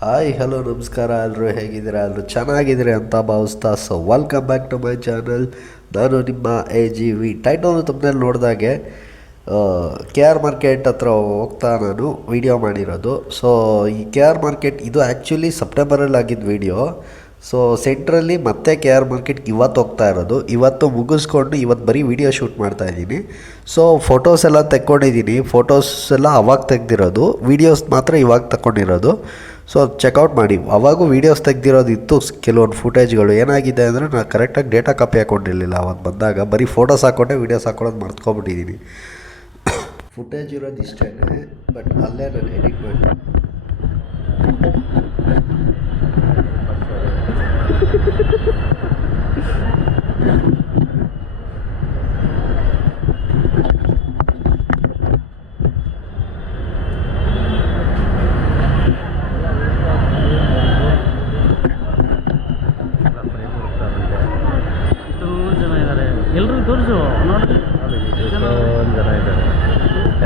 Hi hello ನಮಸ್ಕಾರ, ಎಲ್ಲರೂ ಹೇಗಿದ್ದೀರಾ? ಎಲ್ಲರೂ ಚೆನ್ನಾಗಿದ್ದೀರಿ ಅಂತ ಭಾವಿಸ್ತಾ. So welcome back to my channel. ನಾನು ನಿಮ್ಮ AGV. ಟೈಟಲ್ ತಮ್ಮಲ್ಲಿ ನೋಡಿದಾಗೆ ಕೆ ಆರ್ ಮಾರ್ಕೆಟ್ ಹತ್ರ ಹೋಗ್ತಾ ನಾನು ವೀಡಿಯೋ ಮಾಡಿರೋದು. ಸೊ ಈ ಕೆ ಆರ್ ಮಾರ್ಕೆಟ್ ಇದು ಆ್ಯಕ್ಚುಲಿ ಸೆಪ್ಟೆಂಬರಲ್ಲಿ ಆಗಿದ್ದ ವೀಡಿಯೋ. ಸೊ ಸೆಂಟ್ರಲ್ಲಿ ಮತ್ತೆ ಕೆ ಆರ್ ಮಾರ್ಕೆಟ್ ಇವತ್ತು ಹೋಗ್ತಾ ಇರೋದು. ಇವತ್ತು ಮುಗಿಸ್ಕೊಂಡು ಇವತ್ತು ಬರೀ ವೀಡಿಯೋ ಶೂಟ್ ಮಾಡ್ತಾಯಿದ್ದೀನಿ. ಸೊ ಫೋಟೋಸ್ ಎಲ್ಲ ತೆಕ್ಕೊಂಡಿದ್ದೀನಿ. ಫೋಟೋಸ್ ಎಲ್ಲ ಅವಾಗ ತೆಗ್ದಿರೋದು, ವೀಡಿಯೋಸ್ ಮಾತ್ರ ಇವಾಗ ತಗೊಂಡಿರೋದು. ಸೊ ಚೆಕ್ಔಟ್ ಮಾಡಿ. ಅವಾಗೂ ವೀಡಿಯೋಸ್ ತೆಗ್ದಿರೋದು ಇತ್ತು ಕೆಲವೊಂದು ಫುಟೇಜ್ಗಳು. ಏನಾಗಿದೆ ಅಂದರೆ ನಾನು ಕರೆಕ್ಟಾಗಿ ಡೇಟಾ ಕಾಪಿ ಹಾಕ್ಕೊಂಡಿರಲಿಲ್ಲ. ಅವತ್ತು ಬಂದಾಗ ಬರೀ ಫೋಟೋಸ್ ಹಾಕ್ಕೊಂಡೆ, ವೀಡಿಯೋಸ್ ಹಾಕ್ಕೊಳ್ಳೋದು ಮರ್ತ್ಕೊಂಡ್ಬಿಟ್ಟಿದ್ದೀನಿ. ಫುಟೇಜ್ ಇರೋದು ಇಷ್ಟೇ, ಬಟ್ ಅಲ್ಲೇ ನಾನು ಎಡಿಟ್ ಮಾಡಿ ಎಲ್ಲರೂ ತೋರಿಸು ನೋಡಿ. ಎಷ್ಟೊಂದು ಜನ ಇದ್ದಾರೆ,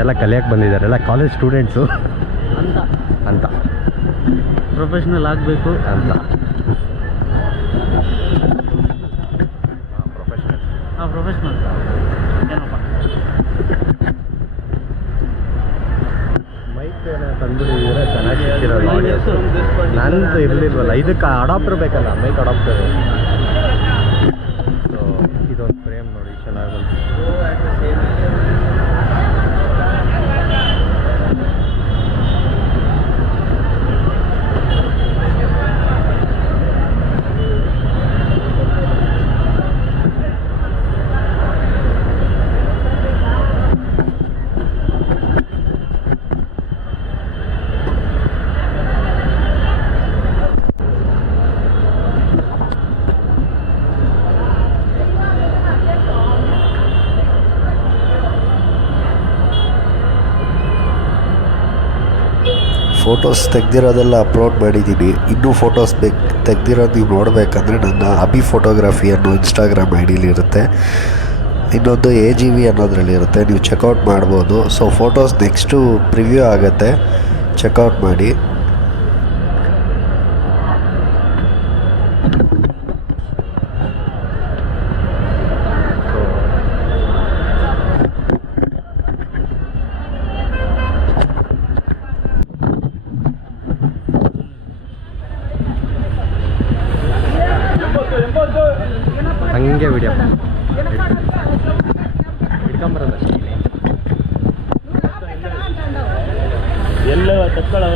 ಎಲ್ಲ ಕಲಿಯಕ್ಕೆ ಬಂದಿದ್ದಾರೆ, ಎಲ್ಲ ಕಾಲೇಜ್ ಸ್ಟೂಡೆಂಟ್ಸು ಅಂತ ಅಂತ ಪ್ರೊಫೆಷ್ನಲ್ ಆಗಬೇಕು ಅಂತ. ಪ್ರೊಫೆಷ್ನಲ್ ಏನಪ್ಪ ಮೈಕ್ ತಂದುಬಿಟ್ಟಿದ್ರೆ ಚೆನ್ನಾಗಿ ಸಿಕ್ಕಿರೋದು ಆಡಿಯೋಸ್. ನಂದು ಇರಲಿಲ್ವಲ್ಲ, ಇದಕ್ಕೆ ಅಡಾಪ್ಟರ್ ಬೇಕಲ್ಲ, ಮೈಕ್ ಅಡಾಪ್ಟರ್. ಸೊ ಇದೊಂದು ಫ್ರೇಮ್ ನೋಡಿ ಚೆನ್ನಾಗಿ. ಫೋಟೋಸ್ ತೆಗ್ದಿರೋದೆಲ್ಲ ಅಪ್ಲೋಡ್ ಮಾಡಿದ್ದೀನಿ. ಇನ್ನೂ ಫೋಟೋಸ್ ತೆಗ್ದಿರೋದು ನೀವು ನೋಡಬೇಕಂದ್ರೆ ನನ್ನ ಅಭಿ ಫೋಟೋಗ್ರಫಿ ಅನ್ನೋ ಇನ್ಸ್ಟಾಗ್ರಾಮ್ ಐಡಿಲಿ ಇರುತ್ತೆ. ಇನ್ನೊಂದು AGV ಅನ್ನೋದ್ರಲ್ಲಿ ಇರುತ್ತೆ, ನೀವು ಚೆಕ್ಔಟ್ ಮಾಡ್ಬೋದು. ಸೊ ಫೋಟೋಸ್ ನೆಕ್ಸ್ಟು ಪ್ರಿವ್ಯೂ ಆಗುತ್ತೆ, ಚೆಕ್ಔಟ್ ಮಾಡಿ. ಹಂಗೆ ವಿಡಿಯೋ ಇಟ್ಕೊಂಬರೋದು ಎಲ್ಲ ತಕ್ಕೊಳ್ಳೋ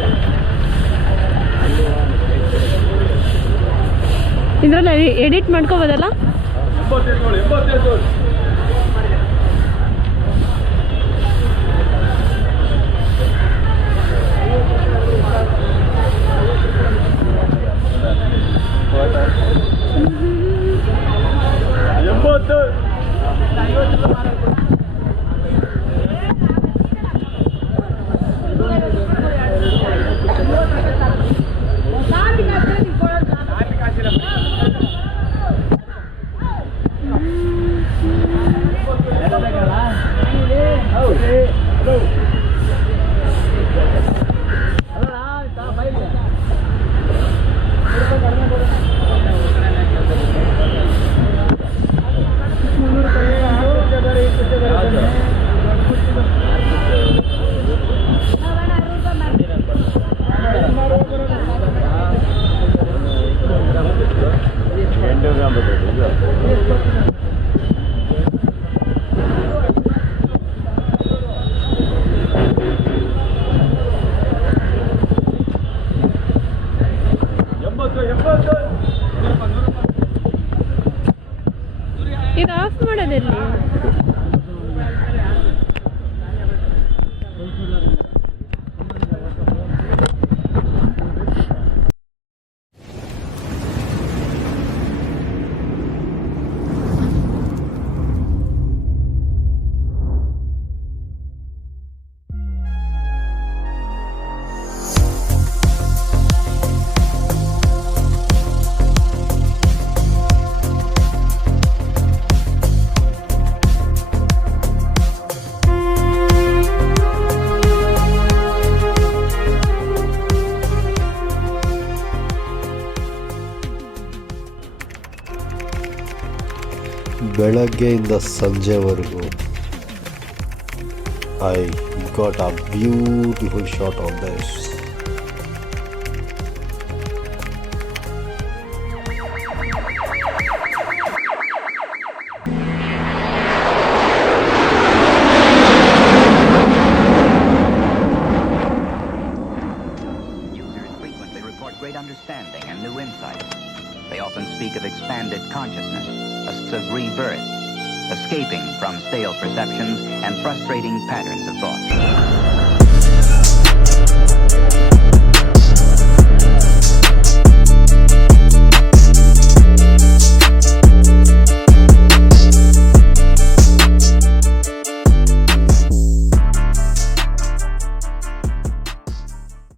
ಇದರಲ್ಲಿ ಎಡಿಟ್ ಮಾಡ್ಕೋಬೋದಲ್ಲ. ಇದು ಆಫ್ ಮಾಡೋದಿರಲಿ. ಬೆಳಗ್ಗೆಯಿಂದ ಸಂಜೆವರೆಗೂ I got a beautiful shot on this. Great understanding and new insights. They often speak of expanded consciousness, a sense of rebirth, escaping from stale perceptions and frustrating patterns of thought.